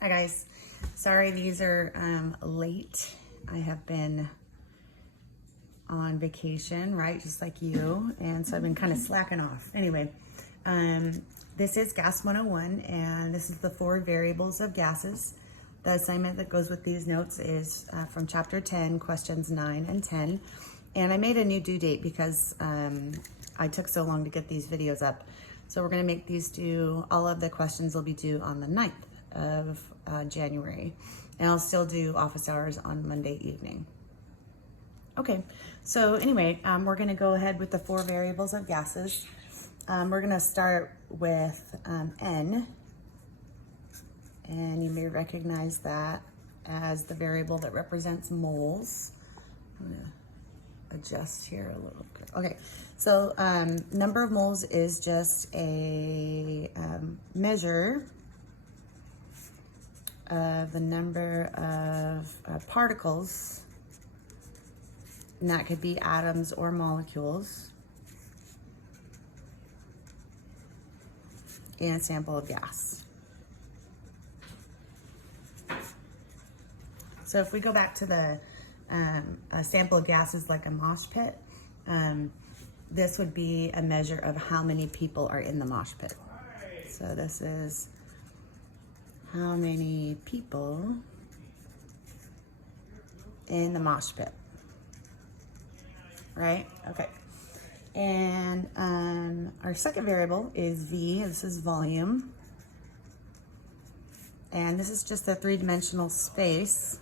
Hi guys, sorry these are late. I have been on vacation, right, just like you, and so I've been kind of slacking off. Anyway, this is Gas 101, and this is the 4 variables of gases. The assignment that goes with these notes is from chapter 10, questions 9 and 10. And I made a new due date because I took so long to get these videos up. So we're gonna make these due, all of the questions will be due on the 9th of January. And I'll still do office hours on Monday evening. Okay, so anyway, we're gonna go ahead with the 4 variables of gases. We're gonna start with N, and you may recognize that as the variable that represents moles. I'm gonna adjust here a little bit. Okay, so number of moles is just a measure of the number of particles, and that could be atoms or molecules, in a sample of gas. So if we go back to the a sample of gas is like a mosh pit, this would be a measure of how many people are in the mosh pit. So this is how many people in the mosh pit, right? Okay. And our second variable is V. This is volume. And this is just a 3-dimensional space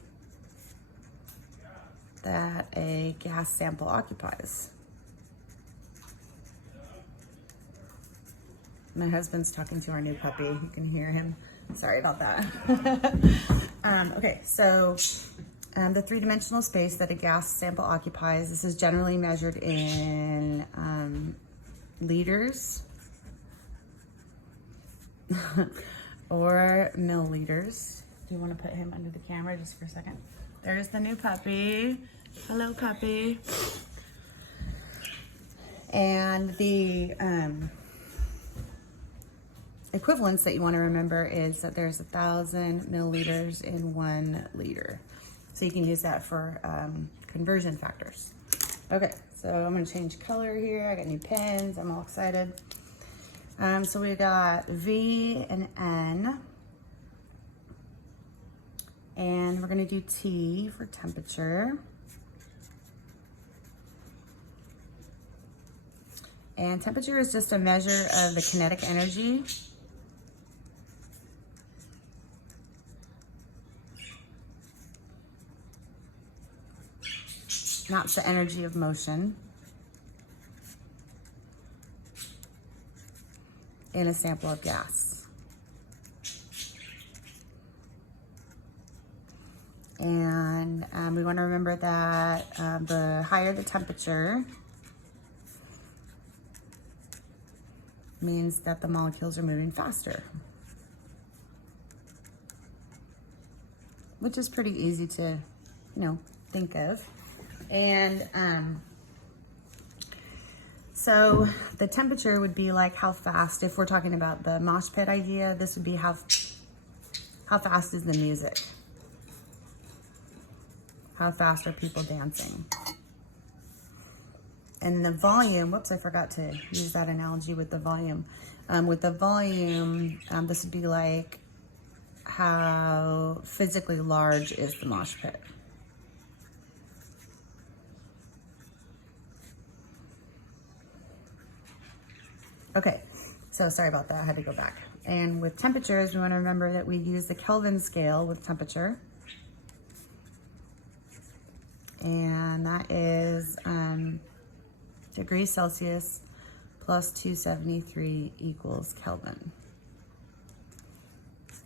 that a gas sample occupies. My husband's talking to our new puppy. You can hear him. Sorry about that. Okay, so the 3-dimensional space that a gas sample occupies, this is generally measured in liters or milliliters. Do you want to put him under the camera just for a second? There's the new puppy. Hello, puppy. And the equivalence that you want to remember is that there's 1,000 milliliters in 1 liter. So you can use that for conversion factors. Okay, so I'm going to change color here. I got new pens. I'm all excited. So we got V and N. And we're going to do T for temperature. And temperature is just a measure of the kinetic energy. Not the energy of motion in a sample of gas. And we want to remember that the higher the temperature means that the molecules are moving faster, which is pretty easy to, think of. And so the temperature would be like how fast, if we're talking about the mosh pit idea, this would be how fast is the music? How fast are people dancing? And the volume, whoops, I forgot to use that analogy with the volume. With the volume, this would be like how physically large is the mosh pit? Okay, so sorry about that, I had to go back. And with temperatures, we want to remember that we use the Kelvin scale with temperature. And that is degrees Celsius plus 273 equals Kelvin.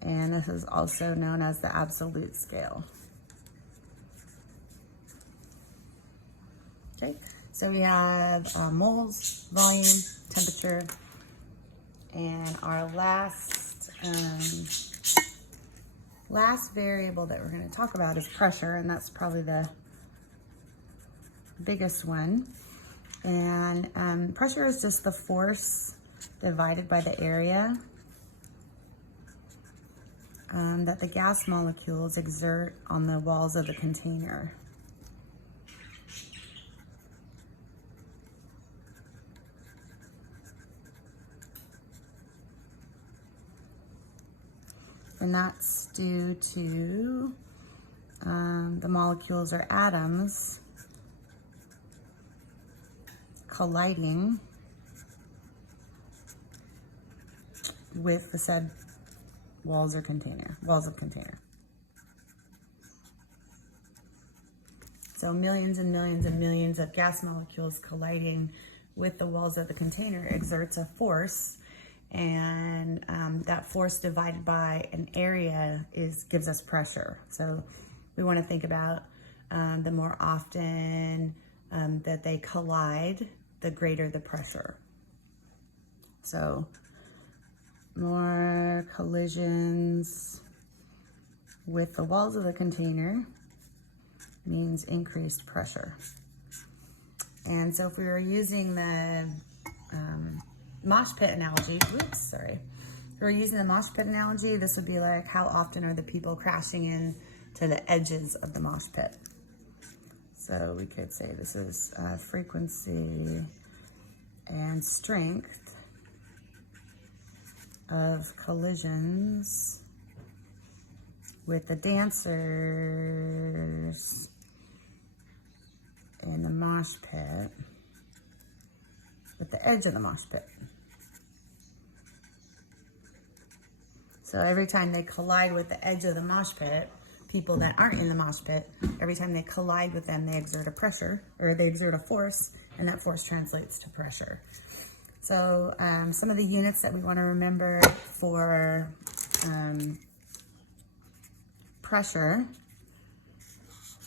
And this is also known as the absolute scale. Okay, so we have moles, volume, temperature, and our last variable that we're going to talk about is pressure, and that's probably the biggest one. And pressure is just the force divided by the area that the gas molecules exert on the walls of the container. And that's due to the molecules or atoms colliding with the said walls of container. So millions and millions and millions of gas molecules colliding with the walls of the container exerts a force, and that force divided by an area gives us pressure. So we want to think about the more often that they collide, the greater the pressure. So more collisions with the walls of the container means increased pressure. And so if we were using the mosh pit analogy, if we were using the mosh pit analogy, this would be like, how often are the people crashing in to the edges of the mosh pit? So we could say this is frequency and strength of collisions with the dancers in the mosh pit, with the edge of the mosh pit. So every time they collide with the edge of the mosh pit, people that aren't in the mosh pit, every time they collide with them, they exert a pressure, or they exert a force, and that force translates to pressure. So some of the units that we want to remember for pressure,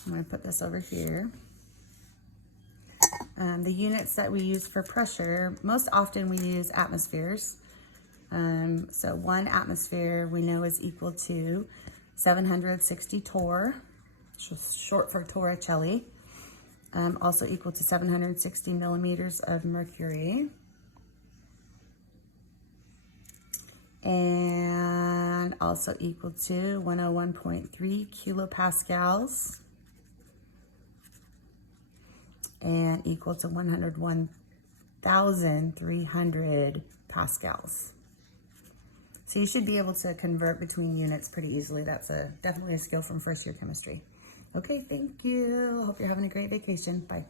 I'm going to put this over here. The units that we use for pressure, most often we use atmospheres. So 1 atmosphere we know is equal to 760 torr, short for torricelli, also equal to 760 millimeters of mercury. And also equal to 101.3 kilopascals, and equal to 101,300 pascals. So you should be able to convert between units pretty easily. That's definitely a skill from first year chemistry. Okay, thank you. Hope you're having a great vacation. Bye.